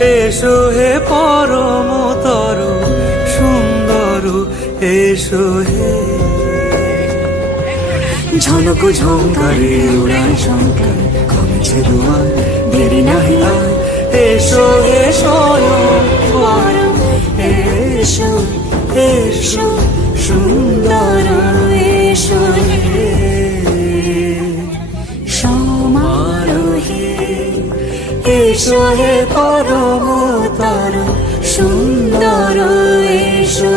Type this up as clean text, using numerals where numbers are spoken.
এসো হে পরমতর সুন্দর, এসো হে। ঝনক ঝঙ্কারে উড়ায় শঙ্কার, কমেছে দুয়ার, দেরি নাহি আর। এসো হে স্বয়ং পরম এসো, এসো সুন্দর এসো হে। সমারোহে এসো হে পরমতর সুন্দর এসো